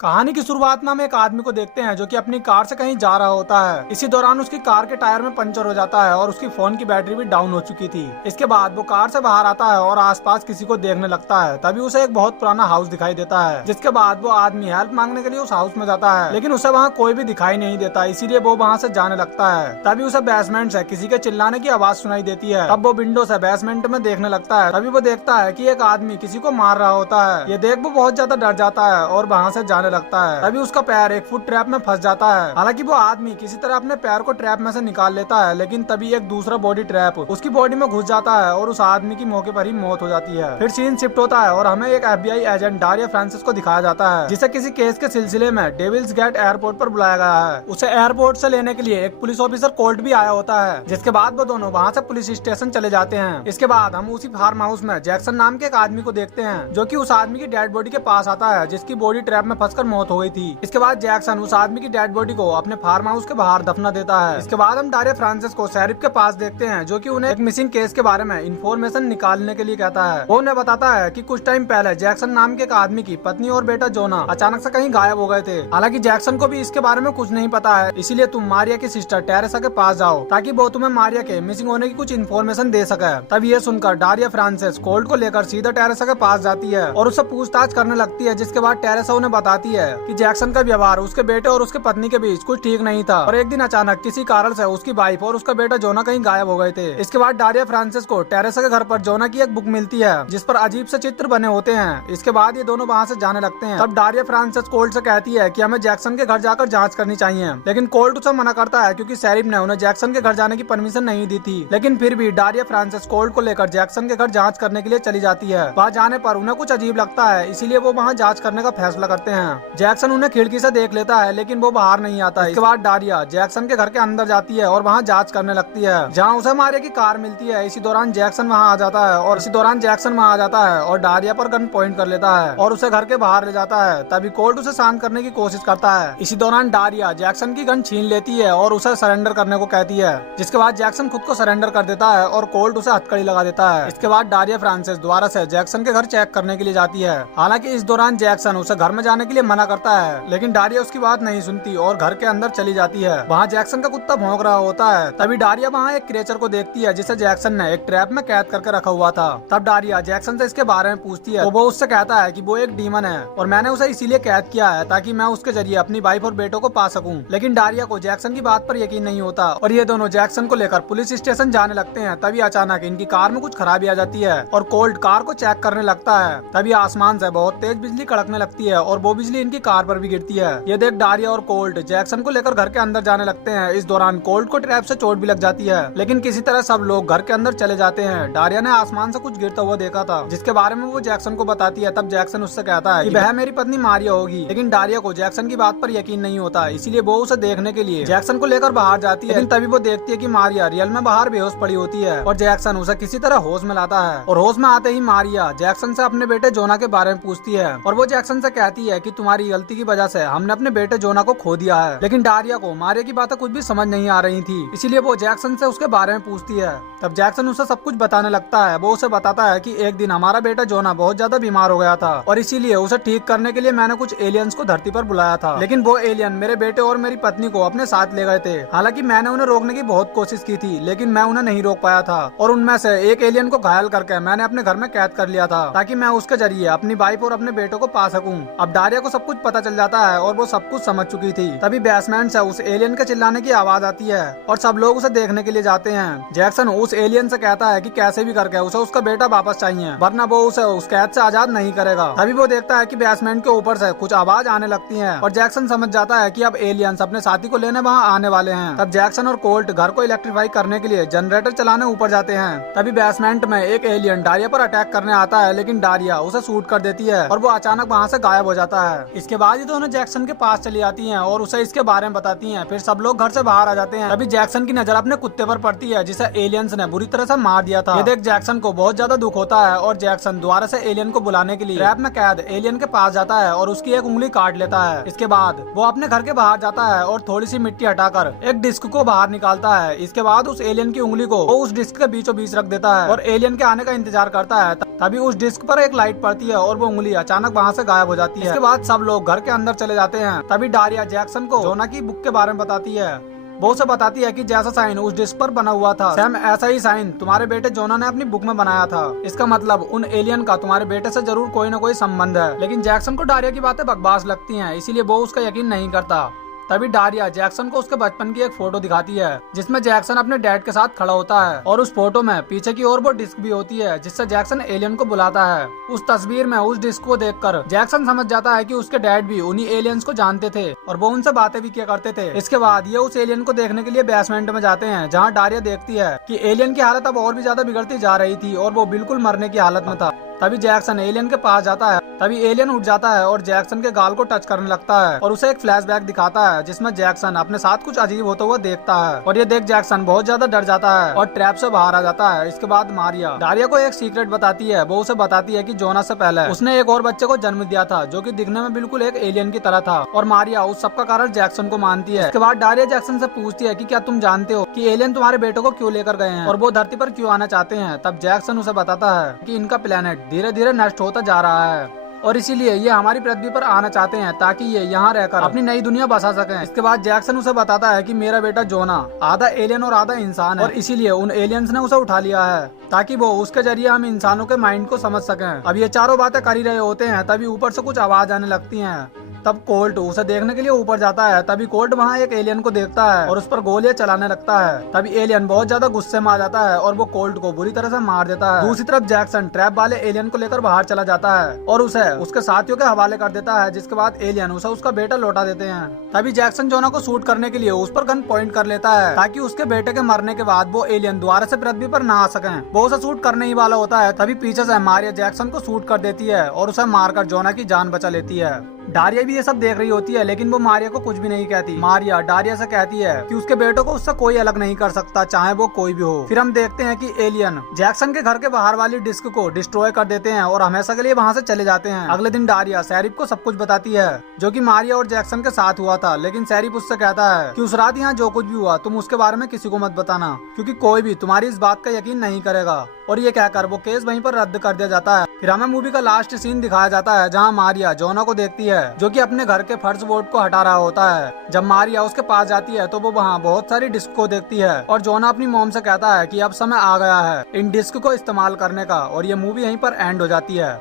कहानी की शुरुआत में हम एक आदमी को देखते हैं जो कि अपनी कार से कहीं जा रहा होता है। इसी दौरान उसकी कार के टायर में पंचर हो जाता है और उसकी फोन की बैटरी भी डाउन हो चुकी थी। इसके बाद वो कार से बाहर आता है और आसपास किसी को देखने लगता है। तभी उसे एक बहुत पुराना हाउस दिखाई देता है, जिसके बाद वो आदमी हेल्प मांगने के लिए उस हाउस में जाता है, लेकिन उसे वहाँ कोई भी दिखाई नहीं देता, इसीलिए वो वहाँ से जाने लगता है। तभी उसे बेसमेंट से किसी के चिल्लाने की आवाज सुनाई देती है। तब वो विंडो से बेसमेंट में देखने लगता है। तभी वो देखता है कि एक आदमी किसी को मार रहा होता है। ये देख वो बहुत ज्यादा डर जाता है और वहाँ से जाने लगता है। तभी उसका पैर एक फुट ट्रैप में फंस जाता है। हालांकि वो आदमी किसी तरह अपने पैर को ट्रैप में से निकाल लेता है, लेकिन तभी एक दूसरा बॉडी ट्रैप उसकी बॉडी में घुस जाता है और उस आदमी की मौके पर ही मौत हो जाती है। फिर सीन शिफ्ट होता है और हमें एक FBI एजेंट डारिया फ्रांसिस को दिखाया जाता है, जिसे किसी केस के सिलसिले में डेविल्स गेट एयरपोर्ट पर बुलाया गया है। उसे एयरपोर्ट से लेने के लिए एक पुलिस ऑफिसर कोल्ट भी आया होता है, जिसके बाद वो दोनों वहाँ से पुलिस स्टेशन चले जाते हैं। इसके बाद हम उसी फार्म हाउस में जैक्सन नाम के एक आदमी को देखते हैं, जो कि उस आदमी की डेड बॉडी के पास आता है, जिसकी बॉडी ट्रैप में फंसकर मौत हो गई थी। इसके बाद जैक्सन उस आदमी की डेड बॉडी को अपने फार्म हाउस के बाहर दफना देता है। इसके बाद हम डारिया फ्रांसिस को शेरिफ के पास देखते हैं, जो कि उन्हें एक मिसिंग केस के बारे में इंफॉर्मेशन निकालने के लिए कहता है। वो उन्हें बताता है कि कुछ टाइम पहले जैक्सन नाम के एक आदमी की पत्नी और बेटा जोना अचानक से कहीं गायब हो गए थे। हालांकि जैक्सन को भी इसके बारे में कुछ नहीं पता है, इसीलिए तुम मारिया की सिस्टर टेरेसा के पास जाओ, ताकि वो तुम्हें मारिया के मिसिंग होने की कुछ इन्फॉर्मेशन दे सके। तब ये सुनकर डारिया फ्रांसिस कोल्ट को लेकर सीधा टेरेसा के पास जाती है और उससे पूछताछ करने लगती है, जिसके बाद टेरेसा उन्हें बताती है कि जैक्सन का व्यवहार उसके बेटे और उसके पत्नी के बीच कुछ ठीक नहीं था और एक दिन अचानक किसी कारण से उसकी वाइफ और उसका बेटा जोना कहीं गायब हो गए थे। इसके बाद डारिया फ्रांसिस को टेरेसा के घर पर जोना की एक बुक मिलती है, जिस पर अजीब से चित्र बने होते हैं। इसके बाद ये दोनों वहाँ से जाने लगते हैं। तब डारिया फ्रांसिस कोल्ट से कहती है कि हमें जैक्सन के घर जाकर जांच करनी चाहिए, लेकिन कोल्ट उसे मना करता है, क्योंकि शेरिफ ने उन्हें जैक्सन के घर जाने की परमिशन नहीं दी थी। लेकिन फिर भी डारिया फ्रांसिस कोल्ट को लेकर जैक्सन के घर जाँच करने के लिए चली जाती है। वहाँ जाने पर उन्हें कुछ अजीब लगता है, इसीलिए वो वहाँ जाँच करने का फैसला करते हैं। जैक्सन उन्हें खिड़की से देख लेता है, लेकिन वो बाहर नहीं आता। इसके बाद डारिया जैक्सन के घर के अंदर जाती है और वहाँ जांच करने लगती है, जहाँ उसे मारिया की कार मिलती है। इसी दौरान जैक्सन वहाँ आ जाता है और डारिया पर गन पॉइंट कर लेता है और उसे घर के बाहर ले जाता है। तभी कोल्ट उसे शांत करने की कोशिश करता है। इसी दौरान डारिया जैक्सन की गन छीन लेती है और उसे सरेंडर करने को कहती है, जिसके बाद जैक्सन खुद को सरेंडर कर देता है और कोल्ट उसे हथकड़ी लगा देता है। इसके बाद डारिया फ्रांसिस दोबारा से जैक्सन के घर चेक करने के लिए जाती है। हालांकि इस दौरान जैक्सन उसे घर में जाने के लिए मना करता है, लेकिन डारिया उसकी बात नहीं सुनती और घर के अंदर चली जाती है। वहाँ जैक्सन का कुत्ता भौंक रहा होता है। तभी डारिया वहाँ एक क्रिएचर को देखती है, जिसे जैक्सन ने एक ट्रैप में कैद करके रखा हुआ था। तब डारिया जैक्सन से इसके बारे में पूछती है, तो वो उससे कहता है कि वो एक डीमन है और मैंने उसे इसीलिए कैद किया है ताकि मैं उसके जरिए अपनी वाइफ और बेटों को पा सकूं। लेकिन डारिया को जैक्सन की बात पर यकीन नहीं होता और ये दोनों जैक्सन को लेकर पुलिस स्टेशन जाने लगते हैं। तभी अचानक इनकी कार में कुछ खराबी आ जाती है और कोल्ट कार को चेक करने लगता है। तभी आसमान से बहुत तेज बिजली कड़कने लगती है और वो बिजली इनकी कार पर भी गिरती है। ये देख डारिया और कोल्ट जैक्सन को लेकर घर के अंदर जाने लगते हैं। इस दौरान कोल्ट को ट्रैप से चोट भी लग जाती है, लेकिन किसी तरह सब लोग घर के अंदर चले जाते हैं। डारिया ने आसमान से कुछ गिरता हुआ देखा था, जिसके बारे में वो जैक्सन को बताती है। तब जैक्सन उससे कहता है कि वह मेरी पत्नी मारिया होगी, लेकिन डारिया को जैक्सन की बात पर यकीन नहीं होता, इसीलिए वो उसे देखने के लिए जैक्सन को लेकर बाहर जाती है। लेकिन तभी वो देखती है कि मारिया रियल में बाहर बेहोश पड़ी होती है और जैक्सन उसे किसी तरह होश में लाता है। और होश में आते ही मारिया जैक्सन से अपने बेटे जोना के बारे में पूछती है और वो जैक्सन से कहती है कि तुम्हारी गलती की वजह से हमने अपने बेटे जोना को खो दिया है। लेकिन डारिया को मारिया की बातें कुछ भी समझ नहीं आ रही थी, इसीलिए वो जैक्सन से उसके बारे में पूछती है। तब जैक्सन उसे सब कुछ बताने लगता है। वो उसे बताता है कि एक दिन हमारा बेटा जोना बहुत ज्यादा बीमार हो गया था और इसीलिए उसे ठीक करने के लिए मैंने कुछ एलियंस को धरती पर बुलाया था, लेकिन वो एलियन मेरे बेटे और मेरी पत्नी को अपने साथ ले गए थे। हालांकि मैंने उन्हें रोकने की बहुत कोशिश की थी, लेकिन मैं उन्हें नहीं रोक पाया था और उनमें से एक एलियन को घायल करके मैंने अपने घर में कैद कर लिया था, ताकि मैं उसके जरिए अपनी वाइफ और अपने बेटों को पा सकूं। अब डारिया को सब कुछ पता चल जाता है और वो सब कुछ समझ चुकी थी। तभी बेसमेंट से उस एलियन के चिल्लाने की आवाज आती है और सब लोग उसे देखने के लिए जाते हैं। जैक्सन उस एलियन से कहता है कि कैसे भी करके उसे उसका बेटा वापस चाहिए, वरना वो उसे उस कैद से आजाद नहीं करेगा। तभी वो देखता है कि बेसमेंट के ऊपर से कुछ आवाज आने लगती है और जैक्सन समझ जाता है कि अब एलियंस अपने साथी को लेने वहाँ आने वाले हैं। तब जैक्सन और कोल्ट घर को इलेक्ट्रीफाई करने के लिए जनरेटर चलाने ऊपर जाते हैं। तभी बेसमेंट में एक एलियन डारिया पर अटैक करने आता है, लेकिन डारिया उसे शूट कर देती है और वो अचानक वहाँ से गायब हो जाता है। इसके बाद ये दोनों जैक्सन के पास चली आती हैं और उसे इसके बारे में बताती हैं। फिर सब लोग घर से बाहर आ जाते हैं। तभी जैक्सन की नजर अपने कुत्ते पर पड़ती है, जिसे एलियंस ने बुरी तरह से मार दिया था। ये देख जैक्सन को बहुत ज्यादा दुख होता है और जैक्सन दोबारा से एलियन को बुलाने के लिए ट्रैप में कैद एलियन के पास जाता है और उसकी एक उंगली काट लेता है। इसके बाद वो अपने घर के बाहर जाता है और थोड़ी सी मिट्टी हटाकर एक डिस्क को बाहर निकालता है। इसके बाद उस एलियन की उंगली को वो उस डिस्क के बीचों बीच रख देता है और एलियन के आने का इंतजार करता है। तभी उस डिस्क पर एक लाइट पड़ती है और वो उंगली अचानक वहाँ से गायब हो जाती है। इसके बाद सब लोग घर के अंदर चले जाते हैं। तभी डारिया जैक्सन को जोना की बुक के बारे में बताती है। वो उसे बताती है कि जैसा साइन उस डिस्क पर बना हुआ था, सेम ऐसा ही साइन तुम्हारे बेटे जोना ने अपनी बुक में बनाया था। इसका मतलब उन एलियन का तुम्हारे बेटे से जरूर कोई न कोई संबंध है। लेकिन जैक्सन को डारिया की बातें बकवास लगती हैं, इसीलिए वो उसका यकीन नहीं करता। तभी डारिया जैक्सन को उसके बचपन की एक फोटो दिखाती है जिसमें जैक्सन अपने डैड के साथ खड़ा होता है और उस फोटो में पीछे की ओर वो डिस्क भी होती है जिससे जैक्सन एलियन को बुलाता है। उस तस्वीर में उस डिस्क को देखकर जैक्सन समझ जाता है कि उसके डैड भी उन्हीं एलियंस को जानते थे और वो उनसे बातें भी किया करते थे। इसके बाद ये उस एलियन को देखने के लिए बेसमेंट में जाते हैं जहाँ डारिया देखती है कि एलियन की हालत अब और भी ज्यादा बिगड़ती जा रही थी और वो बिल्कुल मरने की हालत में था। तभी जैक्सन एलियन के पास जाता है। तभी एलियन उठ जाता है और जैक्सन के गाल को टच करने लगता है और उसे एक फ्लैशबैक दिखाता है जिसमें जैक्सन अपने साथ कुछ अजीब होता हुआ देखता है और ये देख जैक्सन बहुत ज्यादा डर जाता है और ट्रैप से बाहर आ जाता है। इसके बाद मारिया डारिया को एक सीक्रेट बताती है। वो उसे बताती है कि जोना से पहले उसने एक और बच्चे को जन्म दिया था जो कि दिखने में बिल्कुल एक एलियन की तरह था और मारिया उस सब का कारण जैक्सन को मानती है। इसके बाद डारिया जैक्सन से पूछती है कि क्या तुम जानते हो कि एलियन तुम्हारे बेटो को क्यों लेकर गए हैं और वो धरती पर क्यों आना चाहते हैं। तब जैक्सन उसे बताता है कि इनका प्लेनेट धीरे धीरे नष्ट होता जा रहा है और इसीलिए ये हमारी पृथ्वी पर आना चाहते हैं ताकि ये यहाँ रहकर अपनी नई दुनिया बसा सकें। इसके बाद जैक्सन उसे बताता है कि मेरा बेटा जोना आधा एलियन और आधा इंसान है और इसीलिए उन एलियंस ने उसे उठा लिया है ताकि वो उसके जरिए हम इंसानों के माइंड को समझ सकें। अब ये चारों बातें कर ही रहे होते हैं तभी ऊपर से कुछ आवाज आने लगती है। तब कोल्ट उसे देखने के लिए ऊपर जाता है। तभी कोल्ट वहाँ एक एलियन को देखता है और उस पर गोलियां चलाने लगता है। तभी एलियन बहुत ज्यादा गुस्से में आ जाता है और वो कोल्ट को बुरी तरह से मार देता है। दूसरी तरफ जैक्सन ट्रैप वाले एलियन को लेकर बाहर चला जाता है और उसे उसके साथियों के हवाले कर देता है जिसके बाद एलियन उसे उसका बेटा लौटा देते हैं। तभी जैक्सन जोना को शूट करने के लिए उस पर गन पॉइंट कर लेता है ताकि उसके बेटे के मरने के बाद वो एलियन दोबारा से पृथ्वी पर ना आ सके। वो उसे शूट करने ही वाला होता है तभी पीछे से मारिया जैक्सन को शूट कर देती है और उसे मारकर जोना की जान बचा लेती है। डारिया भी ये सब देख रही होती है लेकिन वो मारिया को कुछ भी नहीं कहती। मारिया डारिया से कहती है कि उसके बेटों को उससे कोई अलग नहीं कर सकता चाहे वो कोई भी हो। फिर हम देखते हैं कि एलियन जैक्सन के घर के बाहर वाली डिस्क को डिस्ट्रॉय कर देते हैं और हमेशा के लिए वहाँ से चले जाते हैं। अगले दिन डारिया शरीफ को सब कुछ बताती है जो कि मारिया और जैक्सन के साथ हुआ था, लेकिन शरीफ उससे कहता है कि उस रात यहाँ जो कुछ भी हुआ तुम उसके बारे में किसी को मत बताना क्योंकि कोई भी तुम्हारी इस बात का यकीन नहीं करेगा। और ये कहकर वो केस वहीं पर रद्द कर दिया जाता है। फिर हमें मूवी का लास्ट सीन दिखाया जाता है जहाँ मारिया जोना को देखती है जो कि अपने घर के फर्श बोर्ड को हटा रहा होता है। जब मारिया उसके पास जाती है तो वो वहाँ बहुत सारी डिस्क को देखती है और जोना अपनी मॉम से कहता है कि अब समय आ गया है इन डिस्क को इस्तेमाल करने का और ये मूवी यहीं पर एंड हो जाती है।